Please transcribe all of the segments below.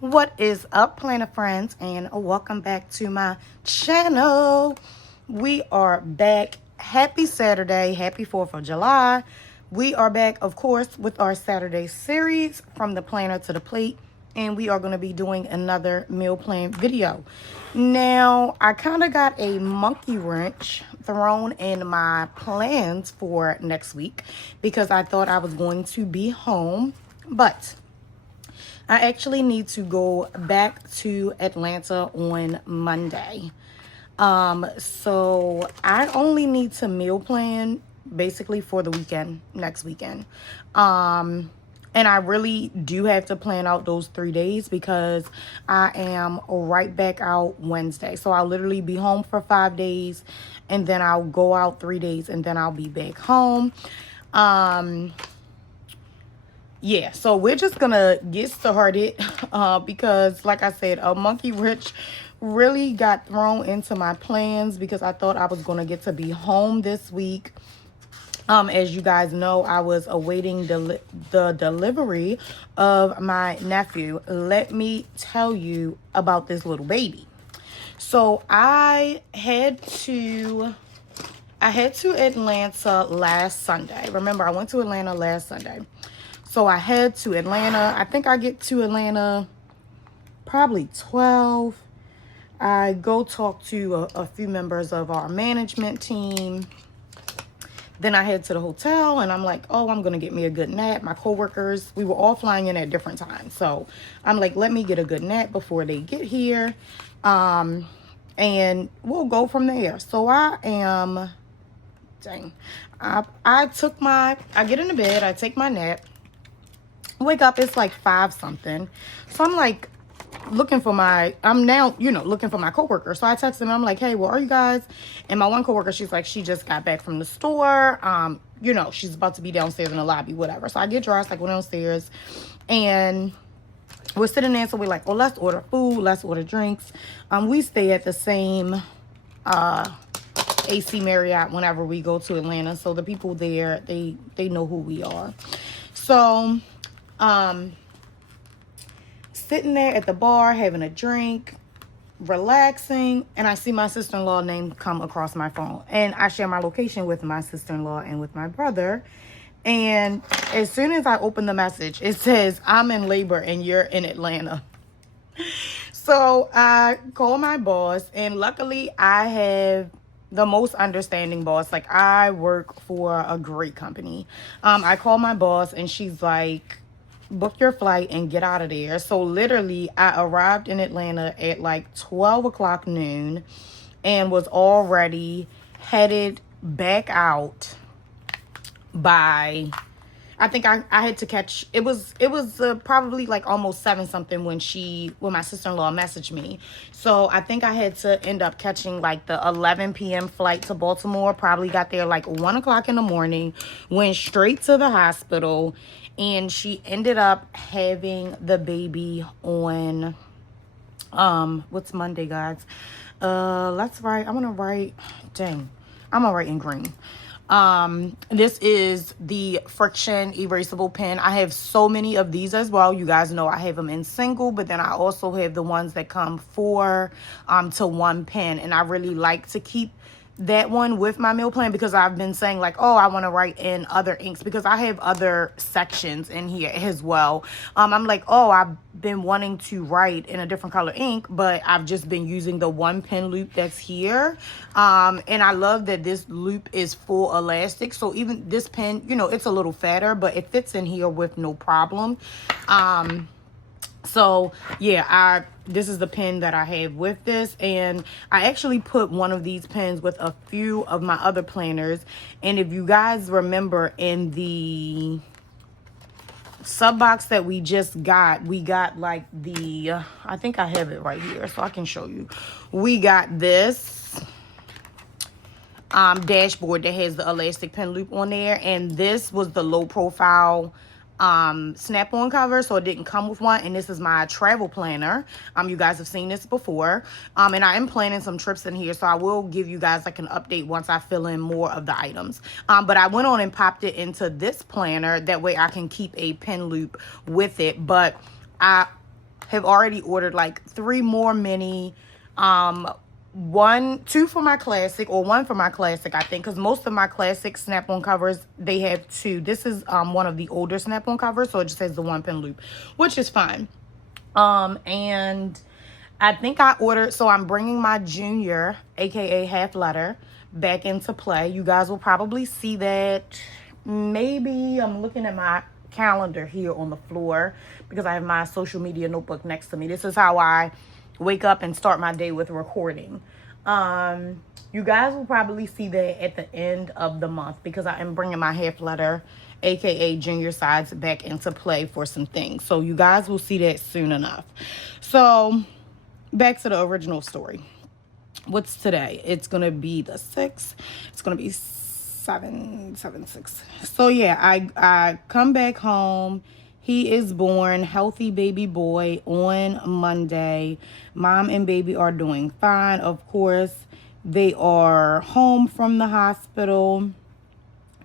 What is up, Planet Friends, and welcome back to my channel. We are back. Happy Saturday. Happy 4th of July. We are back, of course, with our Saturday series, From the Planner to the Plate, and we are going to be doing another meal plan video. Now, I kind of got a monkey wrench thrown in my plans for next week because I thought I was going to be home, but I actually need to go back to Atlanta on Monday. So I only need to meal plan basically for the weekend, next weekend. And I really do have to plan out those 3 days because I am right back out Wednesday. So I'll literally be home for 5 days and then I'll go out 3 days and then I'll be back home. Yeah, so we're just gonna get started because like I said, a monkey wrench really got thrown into my plans because I thought I was gonna get to be home this week. As you guys know, I was awaiting the delivery of my nephew. Let me tell you about this little baby. So I had to Atlanta last Sunday. Remember, I went to Atlanta last Sunday. So I head to Atlanta. I think I get to Atlanta probably 12. I go talk to a few members of our management team. Then I head to the hotel and I'm like, oh, I'm going to get me a good nap. My coworkers, we were all flying in at different times. So I'm like, let me get a good nap before they get here. And we'll go from there. So I get in the bed, I take my nap. Wake up, it's like 5 something. So I'm like looking for my coworker. So I text them, I'm like, hey, where are you guys? And my one coworker, she's like, she just got back from the store. She's about to be downstairs in the lobby, whatever. So I get dressed, like went downstairs and we're sitting there. So we're like, oh, let's order food, let's order drinks. We stay at the same AC Marriott whenever we go to Atlanta. So the people there, they know who we are. So sitting there at the bar having a drink, relaxing, and I see my sister-in-law name come across my phone, and I share my location with my sister-in-law and with my brother. And as soon as I open the message, it says I'm in labor and you're in Atlanta. So I call my boss, and luckily I have the most understanding boss. Like, I work for a great company. I call my boss and she's like, book your flight and get out of there. So literally I arrived in Atlanta at like 12 o'clock noon and was already headed back out by, I think I had to catch, it was probably like almost 7 something when my sister-in-law messaged me. So I think I had to end up catching like the 11 p.m. flight to Baltimore. Probably got there like 1 o'clock in the morning, went straight to the hospital, and she ended up having the baby on, what's Monday, guys? Let's write, I'm gonna write in green. This is the friction erasable pen. I have so many of these as well. You guys know I have them in single, but then I also have the ones that come 4 to 1 pen, and I really like to keep that one with my meal plan because I've been saying like, oh, I want to write in other inks because I have other sections in here as well. I'm like, oh, I've been wanting to write in a different color ink, but I've just been using the 1 pen loop that's here. And I love that this loop is full elastic. So even this pen, it's a little fatter, but it fits in here with no problem. So yeah, this is the pen that I have with this, and I actually put one of these pens with a few of my other planners. And if you guys remember, in the sub box that we just got, we got like the, I think I have it right here so I can show you. We got this dashboard that has the elastic pen loop on there, and this was the low profile snap-on cover, so it didn't come with one. And this is my travel planner. You guys have seen this before, and I am planning some trips in here, so I will give you guys like an update once I fill in more of the items. But I went on and popped it into this planner, that way I can keep a pen loop with it. But have already ordered like 3 more mini, two for my classic, or one for my classic, I think, because most of my classic snap-on covers, they have 2. This is one of the older snap-on covers, so it just has the 1 pin loop, which is fine. And I think I ordered, so I'm bringing my junior, aka half letter, back into play. You guys will probably see that. Maybe I'm looking at my calendar here on the floor because I have my social media notebook next to me. This is how I wake up and start my day with recording. You guys will probably see that at the end of the month because I am bringing my half letter, aka junior sides, back into play for some things. So you guys will see that soon enough. So back to the original story. What's today? It's gonna be the 6th. It's gonna be 7/7/6. So yeah, I come back home. He is born, healthy baby boy, on Monday. Mom and baby are doing fine. Of course, they are home from the hospital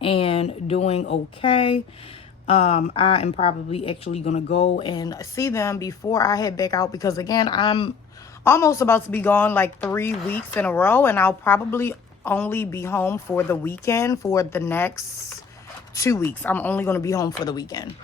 and doing okay. I am probably actually gonna go and see them before I head back out because, again, I'm almost about to be gone like 3 weeks in a row, and I'll probably only be home for the weekend for the next 2 weeks. I'm only going to be home for the weekend.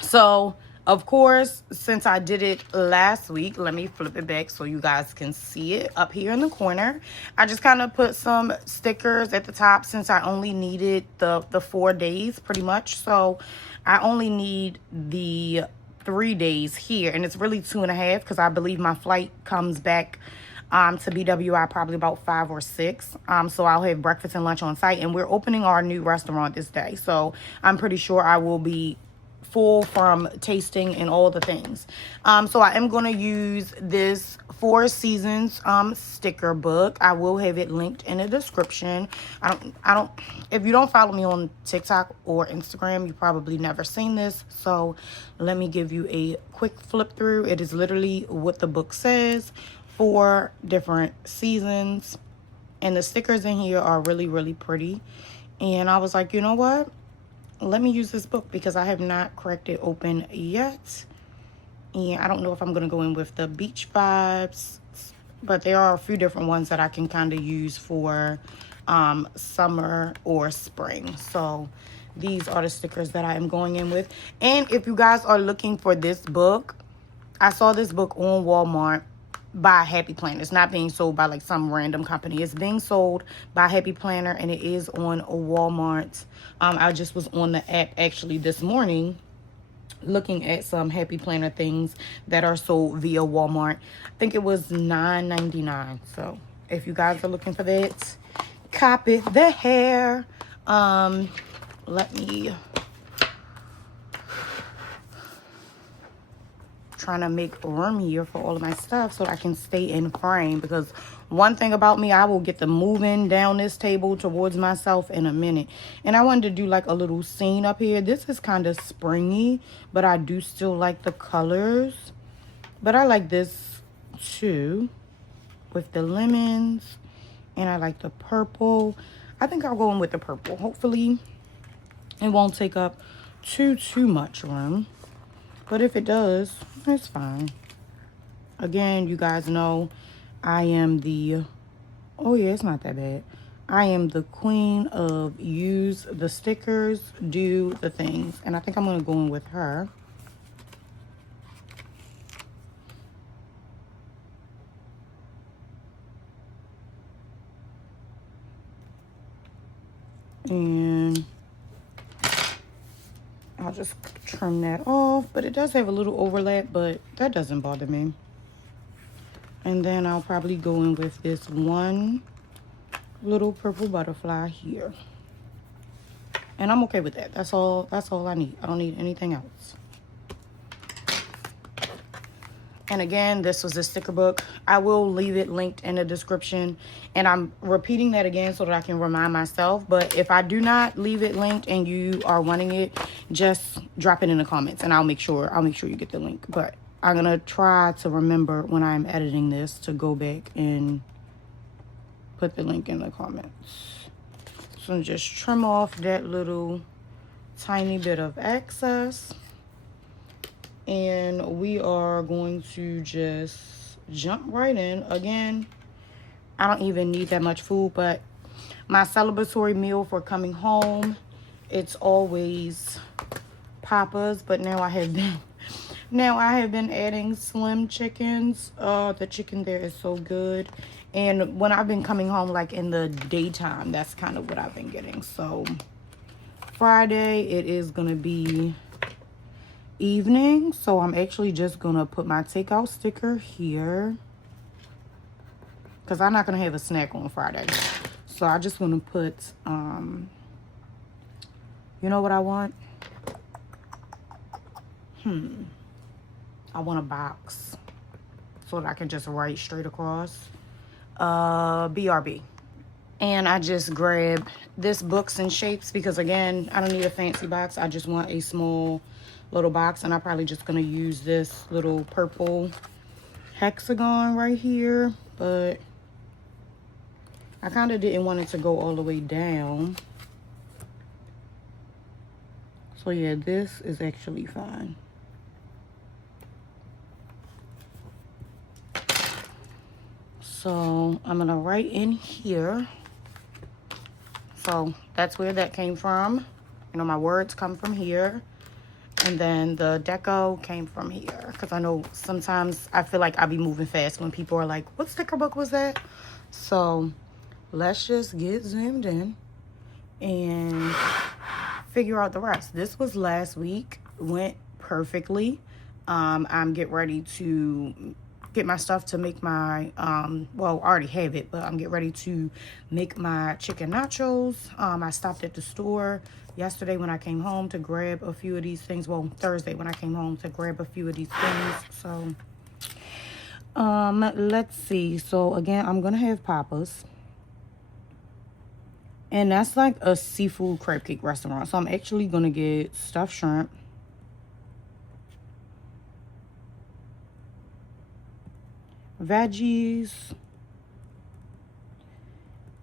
So of course, since I did it last week, let me flip it back so you guys can see it up here in the corner. I just kind of put some stickers at the top since I only needed the 4 days pretty much. So I only need the 3 days here, and it's really 2.5 because I believe my flight comes back to BWI probably about 5 or 6. So I'll have breakfast and lunch on site, and we're opening our new restaurant this day. So I'm pretty sure I will be full from tasting and all the things. So I am going to use this 4 Seasons sticker book. I will have it linked in the description. If you don't follow me on TikTok or Instagram, you probably never seen this. So let me give you a quick flip through. It is literally what the book says. 4 different seasons, and the stickers in here are really, really pretty. And I was like, you know what? Let me use this book because I have not cracked it open yet. And I don't know if I'm going to go in with the beach vibes, but there are a few different ones that I can kind of use for summer or spring. So these are the stickers that I am going in with. And if you guys are looking for this book, I saw this book on Walmart by Happy Planner. It's not being sold by like some random company. It's being sold by Happy Planner, and it is on Walmart. I just was on the app actually this morning looking at some Happy Planner things that are sold via Walmart. I think it was $9.99. So if you guys are looking for that, copy the hair. Let me trying to make room here for all of my stuff so I can stay in frame, because one thing about me, I will get the moving down this table towards myself in a minute. And I wanted to do like a little scene up here. This is kind of springy, but I do still like the colors. But I like this too with the lemons, and I like the purple. I think I'll go in with the purple. Hopefully it won't take up too much room. But if it does, it's fine. Again, you guys know I am the... Oh, yeah, it's not that bad. I am the queen of use the stickers, do the things. And I think I'm going to go in with her. And I'll just trim that off, but it does have a little overlap, but that doesn't bother me. And then I'll probably go in with this one little purple butterfly here. And I'm okay with that. That's all I need. I don't need anything else. And again, this was a sticker book. I will leave it linked in the description. And I'm repeating that again so that I can remind myself. But if I do not leave it linked and you are wanting it, just drop it in the comments and I'll make sure you get the link. But I'm gonna try to remember when I'm editing this to go back and put the link in the comments. So just trim off that little tiny bit of excess. And we are going to just jump right in. Again, I don't even need that much food, but my celebratory meal for coming home, it's always Papa's, but now I have been adding slim chickens. The chicken there is so good. And when I've been coming home, like in the daytime, that's kind of what I've been getting. So Friday, it is going to be evening. So I'm actually just going to put my takeout sticker here, because I'm not going to have a snack on Friday. So I just want to put, you know what I want? I want a box so that I can just write straight across. BRB. And I just grabbed this Books and Shapes because, again, I don't need a fancy box. I just want a small little box. And I'm probably just going to use this little purple hexagon right here. But I kind of didn't want it to go all the way down. So, yeah, this is actually fine. So I'm going to write in here. So that's where that came from. You know, my words come from here. And then the deco came from here. Because I know sometimes I feel like I'll be moving fast when people are like, what sticker book was that? So let's just get zoomed in and figure out the rest. This was last week. Went perfectly. I'm getting ready to get my stuff to make my, well, I already have it, but I'm getting ready to make my chicken nachos. I stopped at the store yesterday when I came home to grab a few of these things. Well, Thursday when I came home to grab a few of these things. So, let's see. So, again, I'm going to have Papa's. And that's like a seafood crab cake restaurant. So, I'm actually going to get stuffed shrimp. Veggies,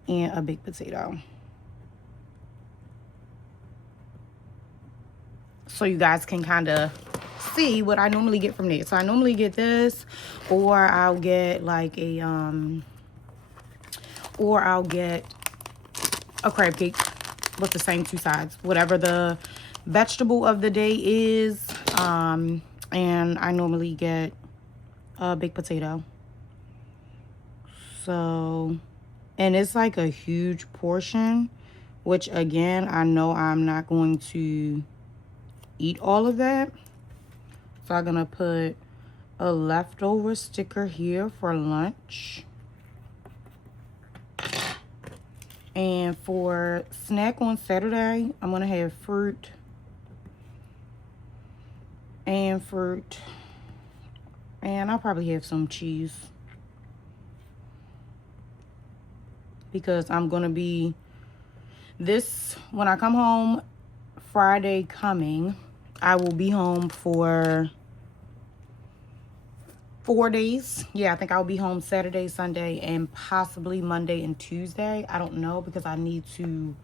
and a baked potato. So you guys can kind of see what I normally get from there. So I normally get this, or I'll get like a crab cake with the same two sides, whatever the vegetable of the day is. And I normally get a baked potato. So, and it's like a huge portion, which again, I know I'm not going to eat all of that. So I'm going to put a leftover sticker here for lunch. And for snack on Saturday, I'm going to have fruit. And I'll probably have some cheese. Because I'm going to be, when I come home, Friday coming, I will be home for 4 days. Yeah, I think I'll be home Saturday, Sunday, and possibly Monday and Tuesday. I don't know, because I need to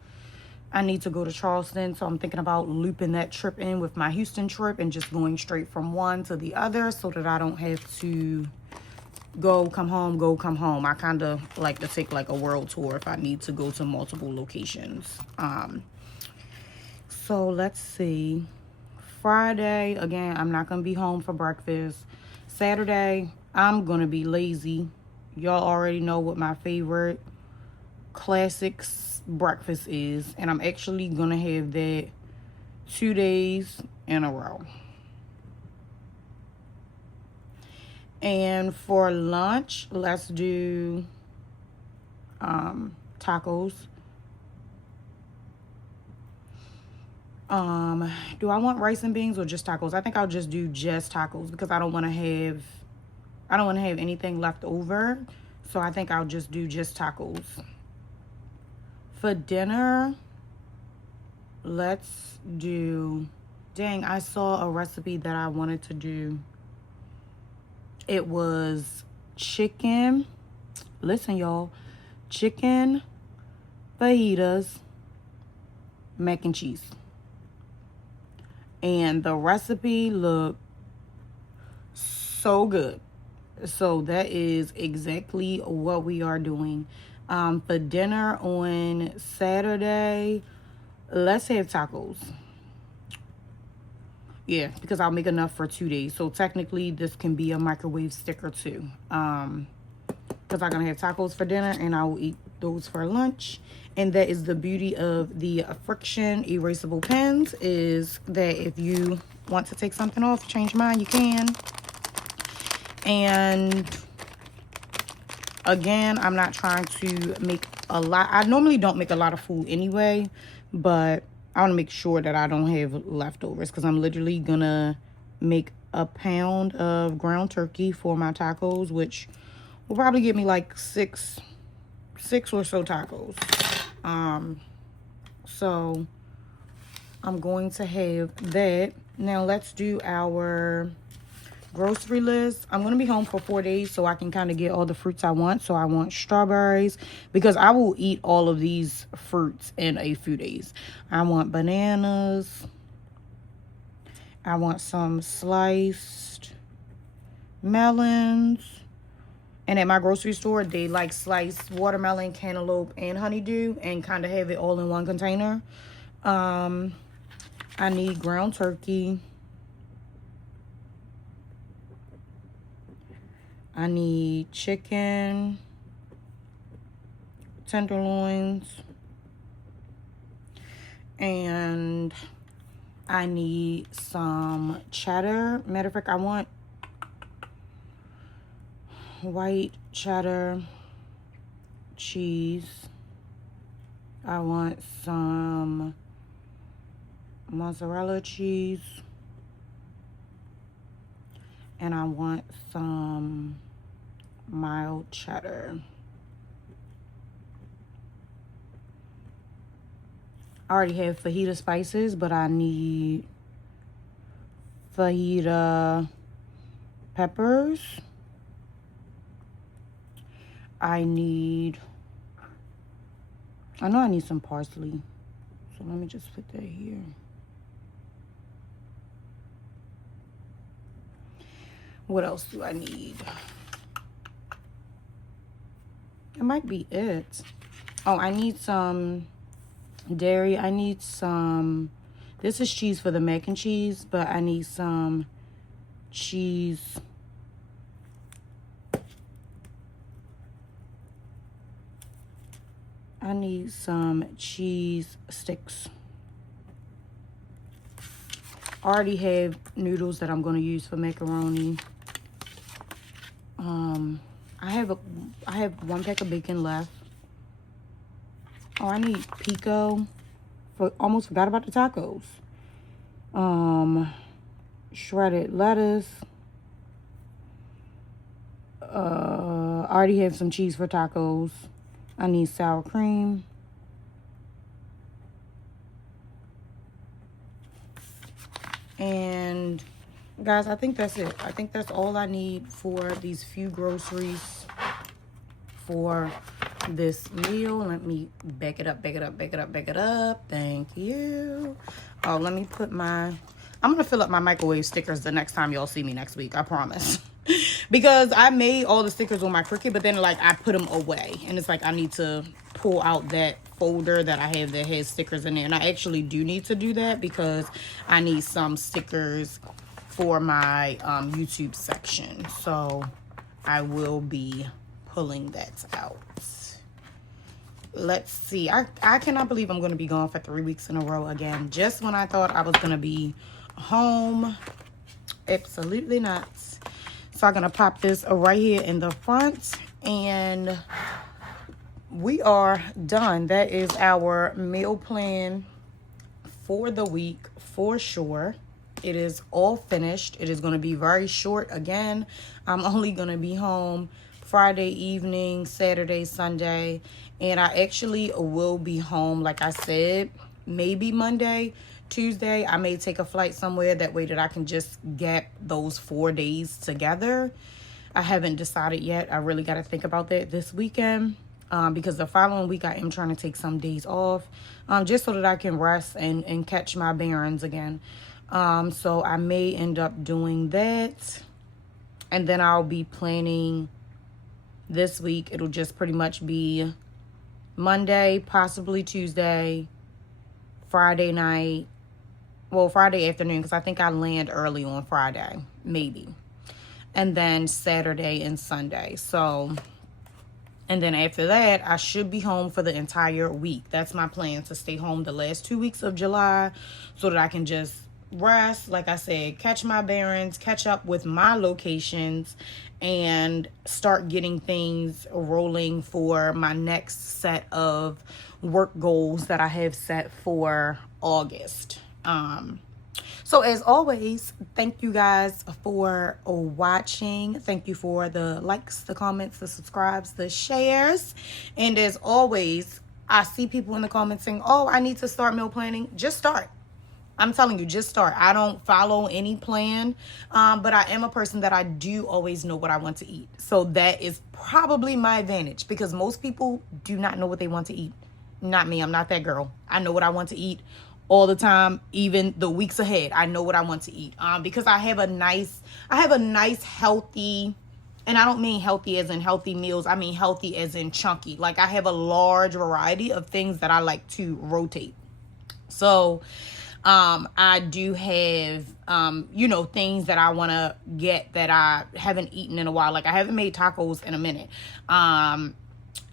go to Charleston. So I'm thinking about looping that trip in with my Houston trip and just going straight from one to the other so that I don't have to go, come home. I kind of like to take like a world tour if I need to go to multiple locations. So let's see. Friday, again, I'm not going to be home for breakfast. Saturday, I'm going to be lazy. Y'all already know what my favorite classics breakfast is. And I'm actually going to have that 2 days in a row. And for lunch, let's do tacos. Do I want rice and beans or just tacos? I think I'll just do just tacos because I don't want to have anything left over. So I think I'll just do just tacos. For dinner, let's do, dang, I saw a recipe that I wanted to do. It was chicken, listen y'all, chicken, fajitas, mac and cheese. And the recipe looked so good. So that is exactly what we are doing. For dinner on Saturday, let's have tacos. Yeah, because I'll make enough for 2 days. So technically, this can be a microwave sticker too. Because I'm going to have tacos for dinner and I will eat those for lunch. And that is the beauty of the friction erasable pens, is that if you want to take something off, change mine, you can. And again, I'm not trying to make a lot. I normally don't make a lot of food anyway, but I want to make sure that I don't have leftovers, because I'm literally going to make a pound of ground turkey for my tacos, which will probably give me like six or so tacos. So I'm going to have that. Now let's do our grocery list. I'm going to be home for 4 days so I can kind of get all the fruits I want. So I want strawberries, because I will eat all of these fruits in a few days. I want bananas. I want some sliced melons. And at my grocery store, they like slice watermelon, cantaloupe, and honeydew, and kind of have it all in one container. I need ground turkey. I need chicken, tenderloins, and I need some cheddar. Matter of fact, I want white cheddar cheese. I want some mozzarella cheese. And I want some mild cheddar. I already have fajita spices, but I need fajita peppers. I know I need some parsley. So let me just put that here. What else do I need? It might be it. Oh, I need some dairy. I need some, this is cheese for the mac and cheese, but I need some cheese. I need some cheese sticks. I already have noodles that I'm going to use for macaroni. I have 1 pack of bacon left. Oh, I need pico. Almost forgot about the tacos. Shredded lettuce. I already have some cheese for tacos. I need sour cream. And guys, I think that's it. I think that's all I need for these few groceries for this meal. Let me back it up. Thank you. Oh, let me put I'm gonna fill up my microwave stickers the next time y'all see me next week, I promise. Because I made all the stickers on my Cricut, but then like I put them away, and it's like I need to pull out that folder that I have that has stickers in there. And I actually do need to do that, because I need some stickers for my YouTube section. So I will be pulling that out. Let's see. I cannot believe I'm going to be gone for 3 weeks in a row again. Just when I thought I was going to be home. Absolutely not. So I'm going to pop this right here in the front. And we are done. That is our meal plan for the week for sure. It is all finished. It is going to be very short again. I'm only going to be home Friday evening, Saturday, Sunday. And I actually will be home, like I said, maybe Monday, Tuesday. I may take a flight somewhere, that way that I can just get those 4 days together. I haven't decided yet. I really got to think about that this weekend. Because the following week I am trying to take some days off, just so that I can rest and catch my bearings again. So I may end up doing that. And then I'll be planning this week. It'll just pretty much be Monday, possibly Tuesday, Friday night. Well, Friday afternoon, because I think I land early on Friday, maybe. And then Saturday and Sunday. So, and then after that, I should be home for the entire week. That's my plan, to stay home the last 2 weeks of July so that I can just rest, like I said, catch my bearings, catch up with my locations, and start getting things rolling for my next set of work goals that I have set for August. So as always, thank you guys for watching. Thank you for the likes, the comments, the subscribes, the shares. And as always, I see people in the comments saying, oh, I need to start meal planning. Just start. I'm telling you, just start. I don't follow any plan, but I am a person that I do always know what I want to eat. So that is probably my advantage, because most people do not know what they want to eat. Not me. I'm not that girl. I know what I want to eat all the time, even the weeks ahead. I know what I want to eat, because I have a nice healthy, and I don't mean healthy as in healthy meals. I mean healthy as in chunky. Like, I have a large variety of things that I like to rotate. So I do have, things that I want to get that I haven't eaten in a while. Like, I haven't made tacos in a minute.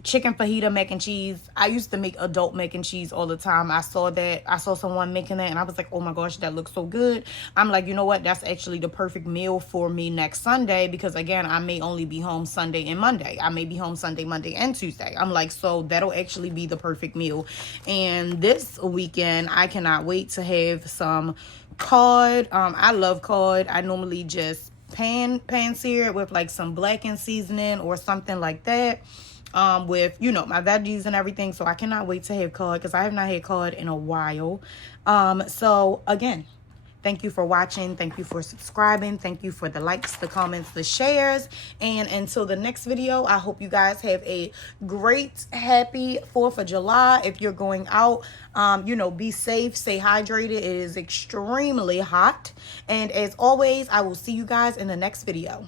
Chicken fajita mac and cheese. I used to make adult mac and cheese all the time. I saw someone making that, and I was like, oh my gosh, that looks so good. I'm like, you know what? That's actually the perfect meal for me next Sunday, because again, I may only be home Sunday and Monday. I may be home Sunday, Monday, and Tuesday. I'm like, so that'll actually be the perfect meal. And this weekend, I cannot wait to have some cod. I love cod. I normally just pan sear it with like some blackened seasoning or something like that. With, my veggies and everything. So I cannot wait to have cod, because I have not had cod in a while. So again, thank you for watching. Thank you for subscribing. Thank you for the likes, the comments, the shares. And until the next video, I hope you guys have a great, happy 4th of July. If you're going out, be safe, stay hydrated. It is extremely hot. And as always, I will see you guys in the next video.